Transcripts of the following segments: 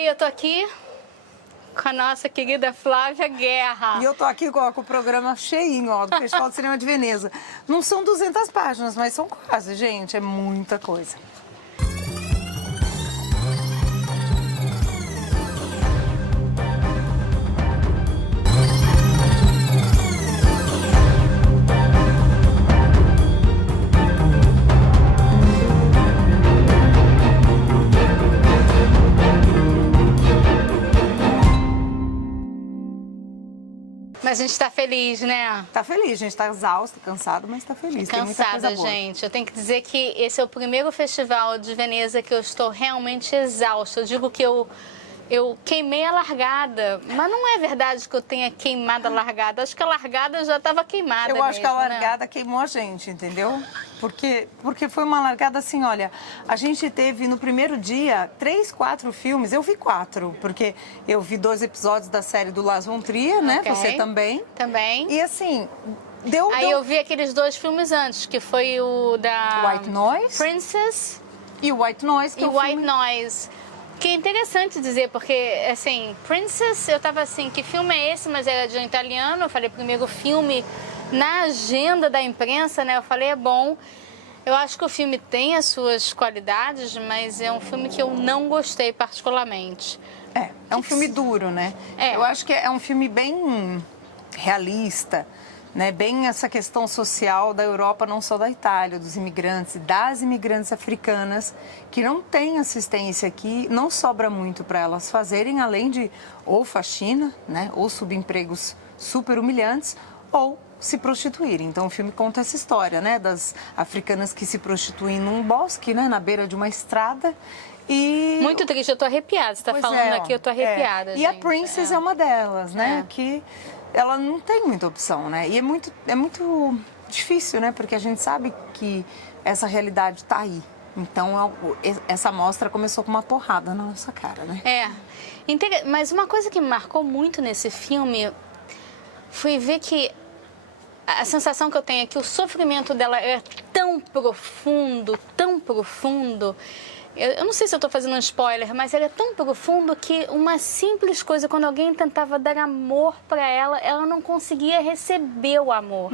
Oi, eu tô aqui com a nossa querida Flávia Guerra. E eu tô aqui com o programa cheinho, ó, do Festival de Cinema de Veneza. Não são 200 páginas, mas são quase, gente, é muita coisa. Mas a gente tá feliz, né? Tá feliz, gente, tá exausto, cansado, mas tá feliz. Tem muita coisa Cansada, boa. gente. Eu tenho que dizer que esse é o primeiro festival de Veneza que eu estou realmente exausta. Eu digo que eu queimei a largada, mas não é verdade que eu tenha queimado a largada. Acho que a largada já estava queimada Eu acho que a mesmo, largada queimou a gente, entendeu? Porque foi uma largada assim, olha, a gente teve no primeiro dia 3, 4 filmes, eu vi 4, porque eu vi 2 episódios da série do Lars von Trier, né? Ok. Você também. Também. E assim, Aí eu vi aqueles 2 filmes antes, que foi o da White Noise. Princess E o White Noise, que e é o White filme... Noise. Que é interessante dizer, porque, assim, Princess, eu tava assim, que filme é esse? Mas era de um italiano, eu falei, primeiro filme na agenda da imprensa, né? Eu falei, é bom. Eu acho que o filme tem as suas qualidades, mas é um filme que eu não gostei particularmente. É um filme duro, né? É. Eu acho que é um filme bem realista, né? Bem essa questão social da Europa, não só da Itália, dos imigrantes, das imigrantes africanas, que não têm assistência aqui, não sobra muito para elas fazerem, além de ou faxina, né? Ou subempregos super humilhantes, ou se prostituírem. Então o filme conta essa história, né? Das africanas que se prostituem num bosque, né? Na beira de uma estrada. E... Muito triste, eu tô arrepiada. Você tá Pois falando ó, aqui, eu tô arrepiada, E a gente. Princess é uma delas, né? É. Que ela não tem muita opção, né? E é muito difícil, né? Porque a gente sabe que essa realidade tá aí. Então, essa mostra começou com uma porrada na nossa cara, né? Mas uma coisa que me marcou muito nesse filme foi ver que a sensação que eu tenho é que o sofrimento dela é tão profundo, tão profundo. Eu não sei se eu estou fazendo um spoiler, mas ele é tão profundo que uma simples coisa, quando alguém tentava dar amor para ela, ela não conseguia receber o amor.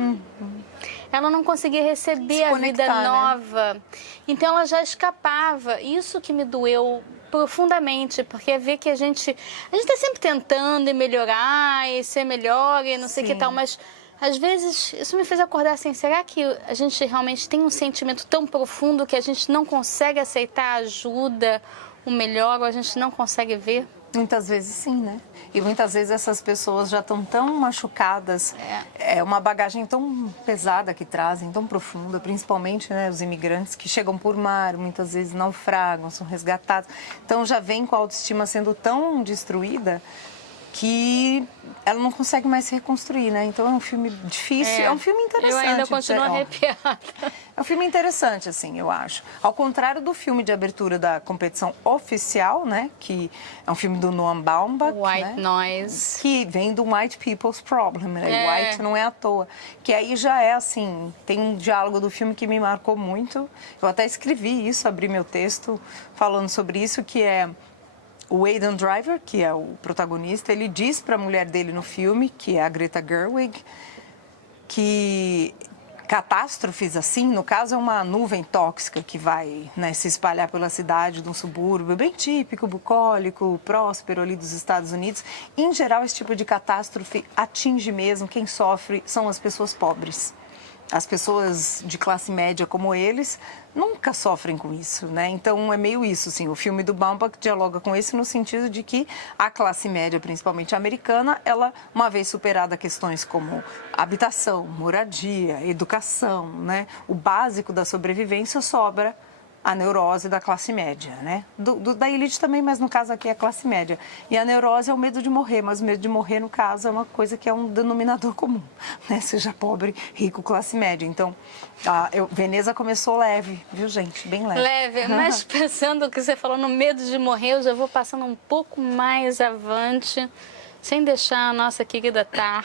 Ela não conseguia receber a vida nova. Né? Então ela já escapava. Isso que me doeu profundamente, porque é ver que a gente está sempre tentando melhorar e ser melhor e não sei o que tal, mas às vezes isso me fez acordar assim, será que a gente realmente tem um sentimento tão profundo que a gente não consegue aceitar a ajuda, o melhor, ou a gente não consegue ver? Muitas vezes sim, né? E muitas vezes essas pessoas já estão tão machucadas, é uma bagagem tão pesada que trazem, tão profunda, principalmente, né, os imigrantes que chegam por mar, muitas vezes naufragam, são resgatados. Então já vem com a autoestima sendo tão destruída que ela não consegue mais se reconstruir, né? Então é um filme difícil, é um filme interessante. Eu ainda continuo arrepiada. É um filme interessante, assim, eu acho. Ao contrário do filme de abertura da competição oficial, né? Que é um filme do Noam Baumbach, White né? Noise. Que vem do White People's Problem, né? White não é à toa. Que aí já é, assim, tem um diálogo do filme que me marcou muito. Eu até escrevi isso, abri meu texto falando sobre isso, que é... O Adam Driver, que é o protagonista, ele diz para a mulher dele no filme, que é a Greta Gerwig, que catástrofes assim, no caso é uma nuvem tóxica que vai, né, se espalhar pela cidade de um subúrbio bem típico, bucólico, próspero ali dos Estados Unidos. Em geral, esse tipo de catástrofe atinge mesmo, quem sofre são as pessoas pobres. As pessoas de classe média como eles nunca sofrem com isso, né? Então é meio isso, assim. O filme do Baumbach dialoga com esse no sentido de que a classe média, principalmente americana, ela, uma vez superada questões como habitação, moradia, educação, né? O básico da sobrevivência, sobra a neurose da classe média, né? Da elite também, mas no caso aqui é a classe média. E a neurose é o medo de morrer, mas o medo de morrer, no caso, é uma coisa que é um denominador comum, né? Seja pobre, rico, classe média. Então, Veneza começou leve, viu, gente? Bem leve. Leve, mas pensando o que você falou no medo de morrer, eu já vou passando um pouco mais avante, sem deixar a nossa querida Tar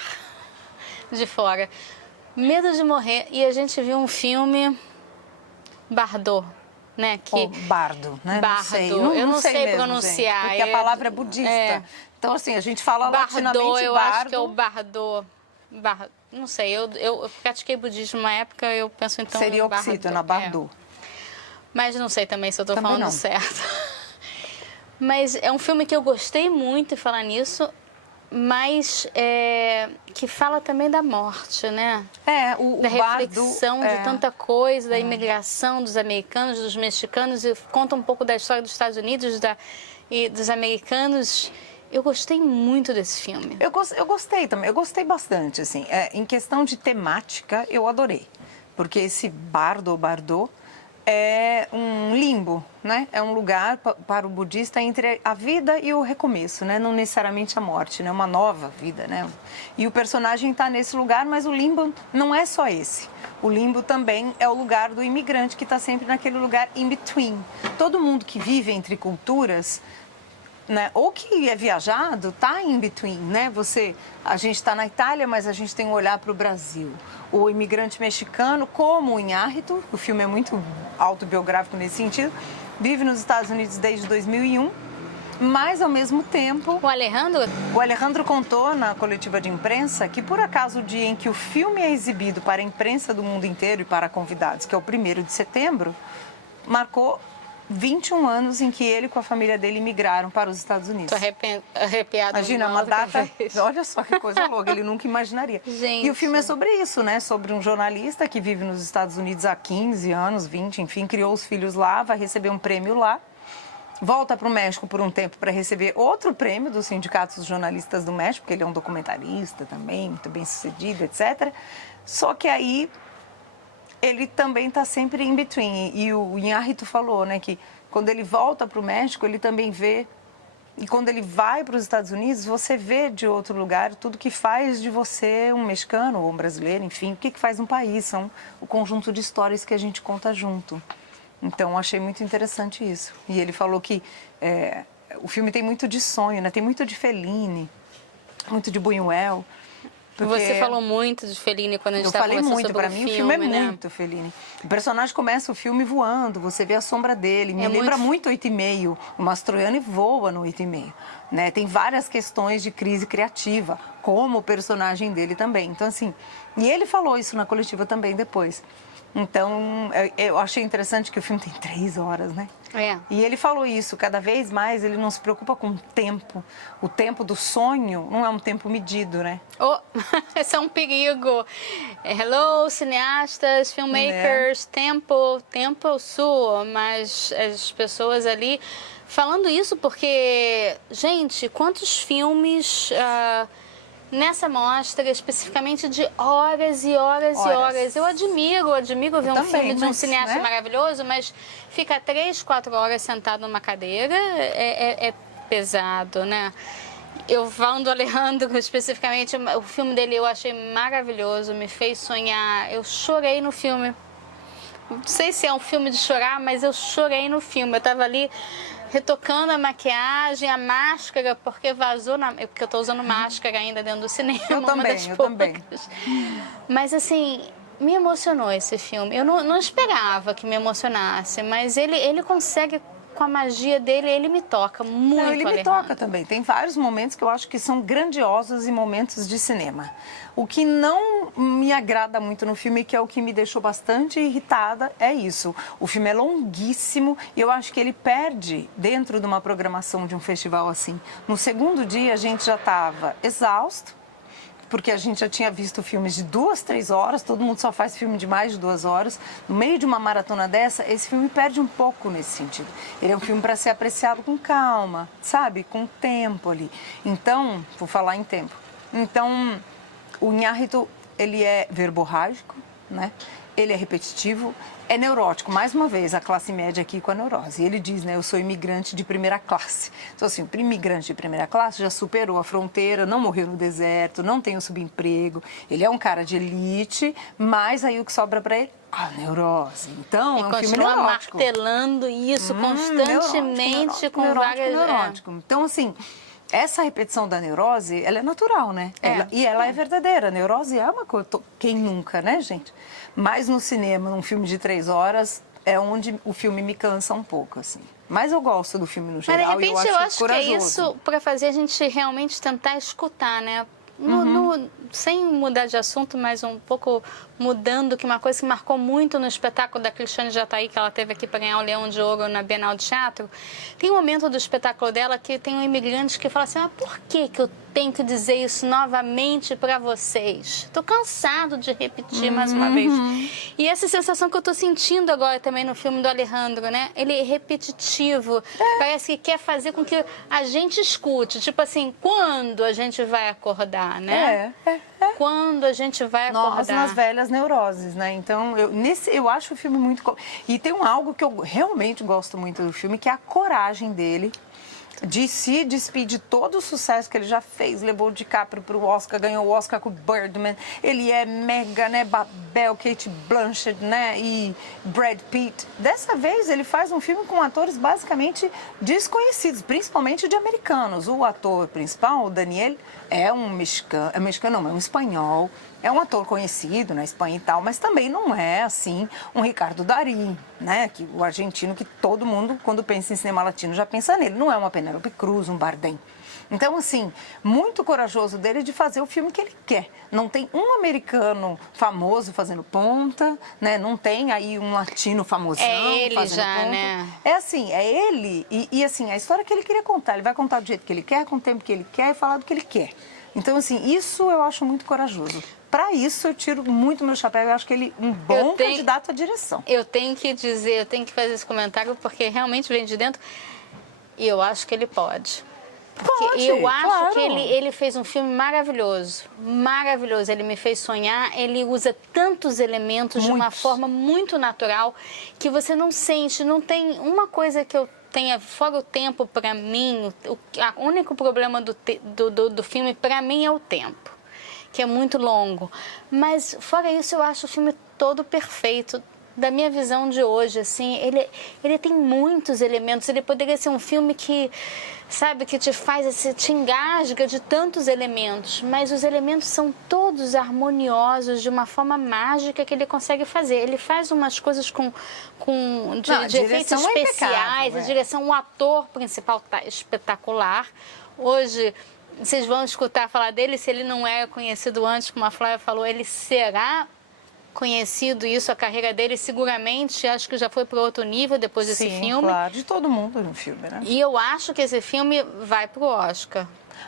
de fora. Medo de morrer, e a gente viu um filme Bardot, né? Ou bardo, né? Bardo. Eu não sei mesmo, pronunciar. Gente, porque a palavra é budista. Então, assim, a gente fala latinamente eu bardo. acho que é o bardo. Não sei, eu pratiquei budismo uma época, eu penso então Seria bardo. oxítona, bardo. Mas não sei também se eu tô também falando não. certo. Mas é um filme que eu gostei muito de falar nisso, mas que fala também da morte, né? O da bardo, reflexão de tanta coisa, da imigração dos americanos, dos mexicanos, e conta um pouco da história dos Estados Unidos e dos americanos. Eu gostei muito desse filme. Eu gostei também, eu gostei bastante, assim. Em questão de temática, eu adorei. Porque esse bardo ou bardô é um limbo, né? É um lugar para o budista entre a vida e o recomeço, né? Não necessariamente a morte, né? Uma nova vida, né? E o personagem está nesse lugar, mas o limbo não é só esse. O limbo também é o lugar do imigrante que está sempre naquele lugar in between. Todo mundo que vive entre culturas, né, ou que é viajado, está in between, né? A gente está na Itália, mas a gente tem um olhar para o Brasil. O imigrante mexicano, como o Iñárritu, o filme é muito autobiográfico nesse sentido, vive nos Estados Unidos desde 2001, mas ao mesmo tempo... O Alejandro contou na coletiva de imprensa que, por acaso, o dia em que o filme é exibido para a imprensa do mundo inteiro e para convidados, que é o 1º de setembro, marcou 21 anos em que ele com a família dele migraram para os Estados Unidos. Tô arrepiada. Imagina, uma data... Olha só que coisa louca, ele nunca imaginaria. Gente. E o filme é sobre isso, né? Sobre um jornalista que vive nos Estados Unidos há 15 anos, 20, enfim, criou os filhos lá, vai receber um prêmio lá, volta para o México por um tempo para receber outro prêmio do Sindicato dos Jornalistas do México, porque ele é um documentarista também, muito bem sucedido, etc. Só que aí... ele também está sempre in between. E o Iñárritu falou, né, que quando ele volta para o México, ele também vê... E quando ele vai para os Estados Unidos, você vê de outro lugar tudo que faz de você um mexicano ou um brasileiro, enfim, o que faz um país. São o conjunto de histórias que a gente conta junto. Então, achei muito interessante isso. E ele falou que o filme tem muito de sonho, né? Tem muito de Fellini, muito de Buñuel. Porque você falou muito de Fellini quando a gente estava conversando sobre o filme. Eu falei muito, para mim o filme é muito Fellini. O personagem começa o filme voando, você vê a sombra dele, me lembra muito 8,5. O Mastroianni voa no 8,5. Né? Tem várias questões de crise criativa, como o personagem dele também. Então, assim, e ele falou isso na coletiva também depois. Então, eu achei interessante que o filme tem 3 horas, né? E ele falou isso, cada vez mais ele não se preocupa com o tempo. O tempo do sonho não é um tempo medido, né? Esse é um perigo. Hello, cineastas, filmmakers, tempo é o sul, mas as pessoas ali... Falando isso porque, gente, quantos filmes... nessa mostra, especificamente de horas e horas e horas. Eu admiro ver um filme de um cineasta maravilhoso, mas fica 3, 4 horas sentado numa cadeira, é pesado, né? Eu falando do Alejandro, especificamente, o filme dele eu achei maravilhoso, me fez sonhar. Eu chorei no filme. Não sei se é um filme de chorar, mas eu chorei no filme. Eu estava ali... retocando a maquiagem, a máscara, porque vazou porque eu tô usando máscara ainda dentro do cinema. Eu também. Mas assim, me emocionou esse filme. Eu não esperava que me emocionasse, mas ele consegue, com a magia dele, ele me toca muito. Ele me toca também. Tem vários momentos que eu acho que são grandiosos e momentos de cinema. O que não me agrada muito no filme, que é o que me deixou bastante irritada, é isso. O filme é longuíssimo e eu acho que ele perde dentro de uma programação de um festival assim. No segundo dia a gente já estava exausto, porque a gente já tinha visto filmes de 2, 3 horas, todo mundo só faz filme de mais de 2 horas. No meio de uma maratona dessa, esse filme perde um pouco nesse sentido. Ele é um filme para ser apreciado com calma, sabe? Com tempo ali. Então, vou falar em tempo. Então, o Iñárritu, ele é verborrágico, né? Ele é repetitivo, é neurótico. Mais uma vez, a classe média aqui com a neurose. Ele diz, né, eu sou imigrante de primeira classe. Então, assim, o imigrante de primeira classe já superou a fronteira, não morreu no deserto, não tem o subemprego. Ele é um cara de elite, mas aí o que sobra para ele? A neurose. Então, é um filme neurótico. Continua martelando isso constantemente com várias... Neurótico. Então, assim... Essa repetição da neurose, ela é natural, né? E ela é verdadeira. A neurose é uma coisa... Quem nunca, né, gente? Mas no cinema, num filme de 3 horas, é onde o filme me cansa um pouco, assim. Mas eu gosto do filme no geral. Mas, de repente, eu acho corajoso. que é isso para fazer a gente realmente tentar escutar, né? Sem mudar de assunto, mas um pouco mudando, que uma coisa que marcou muito no espetáculo da Cristiane Jatahy, que ela teve aqui para ganhar o Leão de Ouro na Bienal de Teatro, tem um momento do espetáculo dela que tem um imigrante que fala assim, por que eu tenho que dizer isso novamente para vocês? Estou cansado de repetir mais uma vez. E essa sensação que eu estou sentindo agora também no filme do Alejandro, né? Ele é repetitivo, parece que quer fazer com que a gente escute, tipo assim, quando a gente vai acordar, né? Quando a gente vai acordar. Nós nas velhas neuroses, né? Então, eu acho o filme muito... E tem algo que eu realmente gosto muito do filme, que é a coragem dele de se despedir de todo o sucesso que ele já fez, levou o DiCaprio para o Oscar, ganhou o Oscar com o Birdman, ele é mega, né, Babel, Kate Blanchett, né, e Brad Pitt. Dessa vez ele faz um filme com atores basicamente desconhecidos, principalmente de americanos. O ator principal, o Daniel, é um espanhol. É um ator conhecido na Espanha e tal, mas também não é, assim, um Ricardo Darín, né? O argentino que todo mundo, quando pensa em cinema latino, já pensa nele. Não é uma Penélope Cruz, um Bardem. Então, assim, muito corajoso dele de fazer o filme que ele quer. Não tem um americano famoso fazendo ponta, né? Não tem aí um latino famosão fazendo já, ponta. né? É assim, é ele e assim, a história que ele queria contar. Ele vai contar do jeito que ele quer, com o tempo que ele quer e falar do que ele quer. Então, assim, isso eu acho muito corajoso. Para isso, eu tiro muito meu chapéu. Eu acho que ele é um bom candidato à direção. Eu tenho que dizer, eu tenho que fazer esse comentário, porque realmente vem de dentro. E eu acho que ele pode. Pode, eu acho claro. que ele fez um filme maravilhoso. Maravilhoso. Ele me fez sonhar. Ele usa tantos elementos de uma forma muito natural que você não sente, não tem uma coisa que eu tenha, fora o tempo, para mim, o único problema do filme, para mim, é o tempo, que é muito longo. Mas, fora isso, eu acho o filme todo perfeito. Da minha visão de hoje, assim, ele tem muitos elementos. Ele poderia ser um filme que, sabe, que te faz, te engasga de tantos elementos. Mas os elementos são todos harmoniosos de uma forma mágica que ele consegue fazer. Ele faz umas coisas de efeitos especiais. A direção, o ator principal está espetacular. Hoje, vocês vão escutar falar dele, se ele não era conhecido antes, como a Flávia falou, ele será conhecido, isso, a carreira dele, seguramente, acho que já foi para outro nível depois desse filme. Claro, de todo mundo no filme, né? E eu acho que esse filme vai para o Oscar.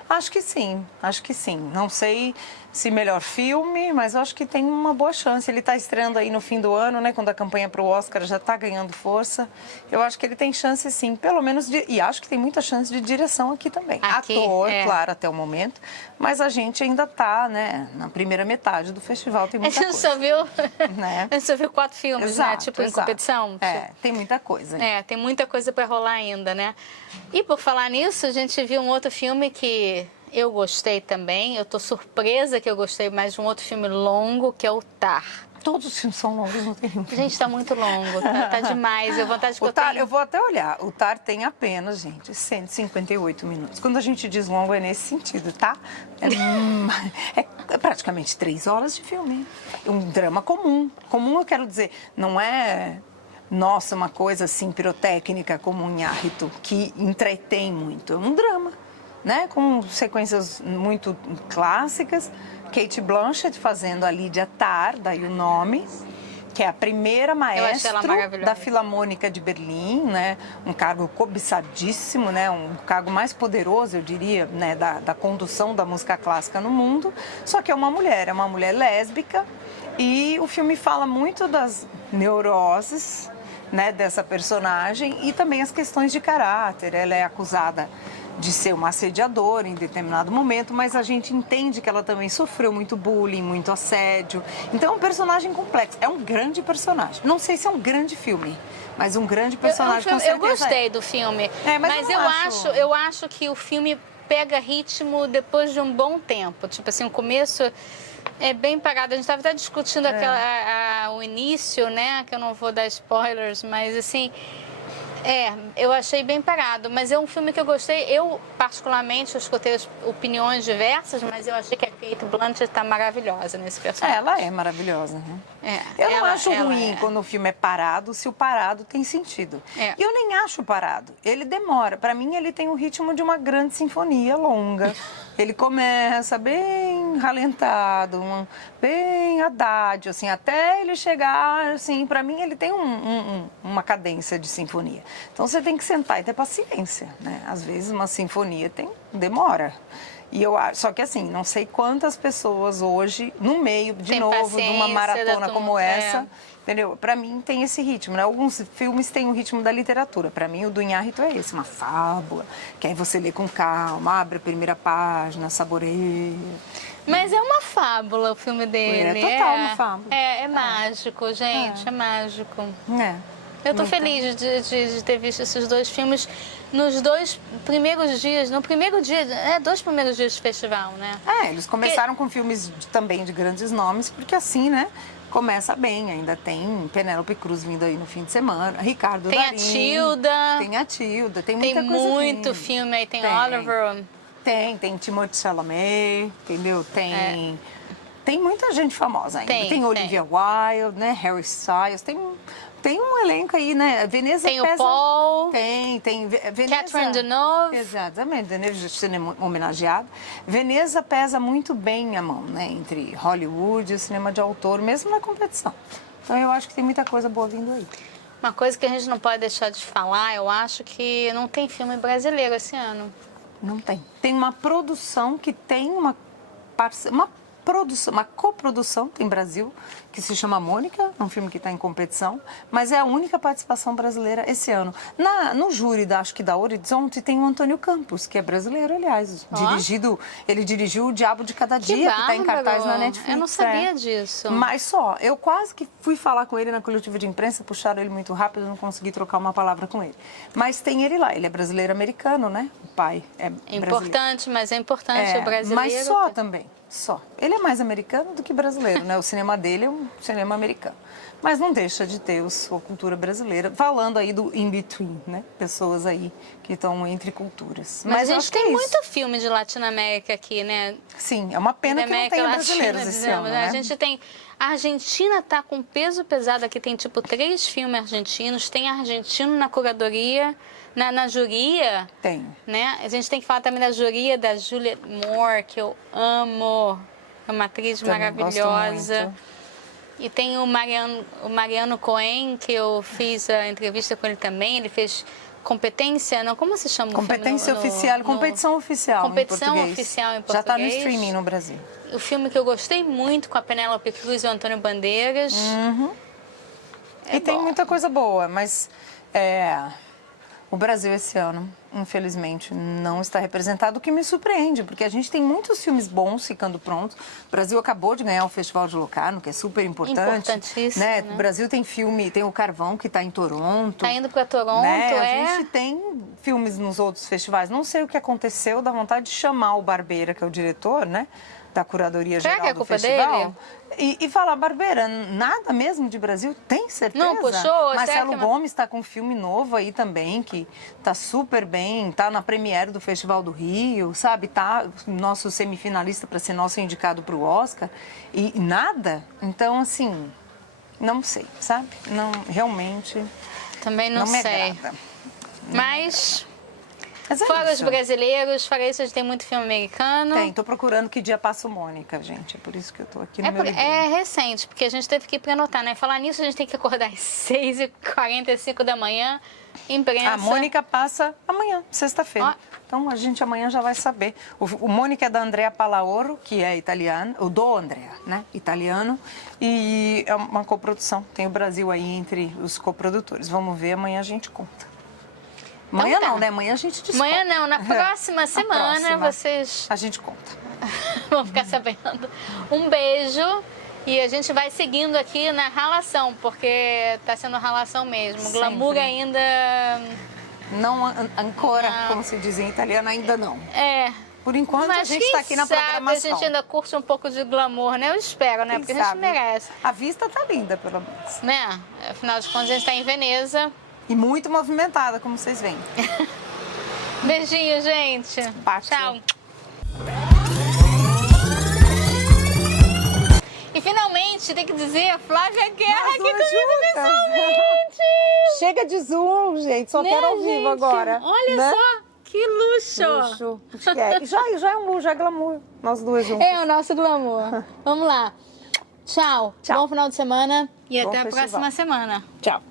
Acho que sim, acho que sim. Não sei se melhor filme, mas eu acho que tem uma boa chance. Ele está estreando aí no fim do ano, né? Quando a campanha para o Oscar já está ganhando força. Eu acho que ele tem chance, sim, pelo menos e acho que tem muita chance de direção aqui também. Ator, claro, até o momento. Mas a gente ainda está, né? Na primeira metade do festival tem muita coisa. A gente só viu 4 filmes, né? Tipo, em competição. Tem muita coisa. Tem muita coisa para rolar ainda, né? E por falar nisso, a gente viu um outro filme que eu gostei também. Eu tô surpresa que eu gostei mais de um outro filme longo, que é o Tar. Todos os filmes são longos, não tem nenhum. Gente, tá muito longo, tá demais. Eu vontade de Tar, eu vou até olhar. O Tar tem apenas, gente, 158 minutos. Quando a gente diz longo, é nesse sentido, tá? É praticamente 3 horas de filme. Um drama comum. Comum, eu quero dizer, não é... Nossa, uma coisa assim, pirotécnica, como um Iñárritu, que entretém muito. É um drama, né? Com sequências muito clássicas. Kate Blanchett fazendo a Lídia Tar, daí o nome, que é a primeira maestra da Filarmônica de Berlim, né? Um cargo cobiçadíssimo, né? Um cargo mais poderoso, eu diria, né? Da condução da música clássica no mundo. Só que é uma mulher lésbica, e o filme fala muito das neuroses, né, dessa personagem e também as questões de caráter. Ela é acusada de ser uma assediadora em determinado momento, mas a gente entende que ela também sofreu muito bullying, muito assédio. Então é um personagem complexo, é um grande personagem. Não sei se é um grande filme, mas um grande personagem com certeza. Eu gostei do filme, mas eu acho que o filme pega ritmo depois de um bom tempo. Tipo assim, o começo é bem parado. A gente estava até discutindo o início, né? Que eu não vou dar spoilers, mas assim, Eu achei bem parado, mas é um filme que eu gostei. Eu, particularmente, eu escutei opiniões diversas, mas eu achei que a Cate Blanchett está maravilhosa nesse personagem. Ela é maravilhosa, né? Eu não acho ruim quando o filme é parado, se o parado tem sentido. E eu nem acho parado. Ele demora. Para mim, ele tem o ritmo de uma grande sinfonia longa. Ele começa bem ralentado, bem adágio, assim, até ele chegar, assim, para mim ele tem uma cadência de sinfonia. Então você tem que sentar e ter paciência, né? Às vezes uma sinfonia demora. E eu acho, só que assim, não sei quantas pessoas hoje, no meio, de novo, de uma maratona como essa, entendeu? Para mim tem esse ritmo, né? Alguns filmes têm o ritmo da literatura. Para mim o do Inhárritu é esse, uma fábula, que aí você lê com calma, abre a primeira página, saboreia. Mas é uma fábula o filme dele. É total uma fábula. É mágico, gente, é mágico. Eu tô então feliz de ter visto esses dois filmes nos 2 primeiros dias, no primeiro dia, 2 primeiros dias de festival, né? Eles começaram com filmes também de grandes nomes, porque assim, né? Começa bem, ainda tem Penélope Cruz vindo aí no fim de semana, Ricardo Darín. Tem a Tilda, tem muita coisa. Tem muito filme aí, tem Oliver. Tem Timothée Chalamet, entendeu? Tem muita gente famosa ainda. Tem Olivia Wilde, né? Harry Styles, tem um elenco aí, né? Veneza tem pesa... o Paul. Tem Veneza... Catherine Deneuve. Exatamente, Deneuve sendo homenageado. Veneza pesa muito bem a mão, né? Entre Hollywood e o cinema de autor, mesmo na competição. Então eu acho que tem muita coisa boa vindo aí. Uma coisa que a gente não pode deixar de falar, eu acho que não tem filme brasileiro esse ano. Não tem. Tem uma produção que tem uma coprodução, tem Brasil, que se chama Mônica, é um filme que está em competição, mas é a única participação brasileira esse ano. No júri, acho que da Horizonte, tem o Antônio Campos, que é brasileiro, aliás. Ele dirigiu O Diabo de Cada Dia, que está em cartaz na Netflix. Eu não sabia disso. Mas eu quase que fui falar com ele na coletiva de imprensa, puxaram ele muito rápido, não consegui trocar uma palavra com ele. Mas tem ele lá, ele é brasileiro-americano, né? O pai é brasileiro. Importante, mas é importante o brasileiro. Mas só também. Só. Ele é mais americano do que brasileiro, né? O cinema dele é um cinema americano. Mas não deixa de ter a sua cultura brasileira. Falando aí do in-between, né? Pessoas aí que estão entre culturas. Mas a gente tem muito filme de Latinoamérica aqui, né? Sim, é uma pena que não tenha brasileiros esse ano, né? A gente tem... A Argentina tá com peso pesado aqui. Tem, 3 filmes argentinos. Tem argentino na curadoria... Na juria, né? A gente tem que falar também da juria da Juliette Moore, que eu amo. É uma atriz também maravilhosa. E tem o Mariano Cohen, que eu fiz a entrevista com ele também. Ele fez competência, não? Como se chama o Competência oficial, competição oficial Competição oficial em português. Já está no streaming no Brasil. O filme que eu gostei muito com a Penélope Cruz e o Antônio Bandeiras. E tem muita coisa boa, mas... O Brasil esse ano, infelizmente, não está representado, o que me surpreende, porque a gente tem muitos filmes bons ficando prontos. O Brasil acabou de ganhar o Festival de Locarno, que é super importante. Importantíssimo, né? O Brasil tem filme, tem o Carvão, que está em Toronto. Está indo para Toronto, né? A gente tem filmes nos outros festivais. Não sei o que aconteceu, dá vontade de chamar o Barbeira, que é o diretor, né? Da curadoria geral do festival. E falar, Barbeira, nada mesmo de Brasil? Tem certeza? Não puxou? Marcelo Gomes está com um filme novo aí também, que está super bem, está na premiere do Festival do Rio, sabe? Tá nosso semifinalista para ser nosso indicado para o Oscar. E nada? Então, assim, não sei, sabe? Não, realmente... Também não sei. Me agrada. Mas fora os brasileiros, fora isso, a gente tem muito filme americano. Tem, tô procurando que dia passa o Mônica, gente. É por isso que eu tô aqui no meu livro. É recente, porque a gente teve que ir para anotar, né? Falar nisso, a gente tem que acordar às 6h45 da manhã, imprensa. A Mônica passa amanhã, sexta-feira. Então a gente amanhã já vai saber. O Mônica é da Andrea Palaoro, que é italiano, o do Andrea, né? Italiano. E é uma coprodução. Tem o Brasil aí entre os coprodutores. Vamos ver, amanhã a gente conta. Amanhã não, né? Amanhã a gente descobre. Amanhã não, na próxima semana vocês... A gente conta. Vão ficar sabendo. Um beijo e a gente vai seguindo aqui na ralação, porque tá sendo ralação mesmo. Sempre. Glamour ainda... Não ancora, como se diz em italiano, ainda não. Por enquanto mas a gente está aqui na programação. A gente ainda curte um pouco de glamour, né? Eu espero, né? Porque a gente merece. A vista tá linda, pelo menos. Né? Afinal de contas, a gente está em Veneza. E muito movimentada, como vocês veem. Beijinho, gente. Partiu. Tchau. E finalmente, tem que dizer, Flávia Guerra aqui comigo pessoalmente. Chega de Zoom, gente. Só Né, quero ao vivo gente? agora. Olha né? só, que luxo. Luxo. Já é um luxo, já é glamour. Nós duas juntas. É o nosso glamour. Vamos lá. Tchau. Tchau. Bom final de semana e Bom até a festival. próxima semana. Tchau.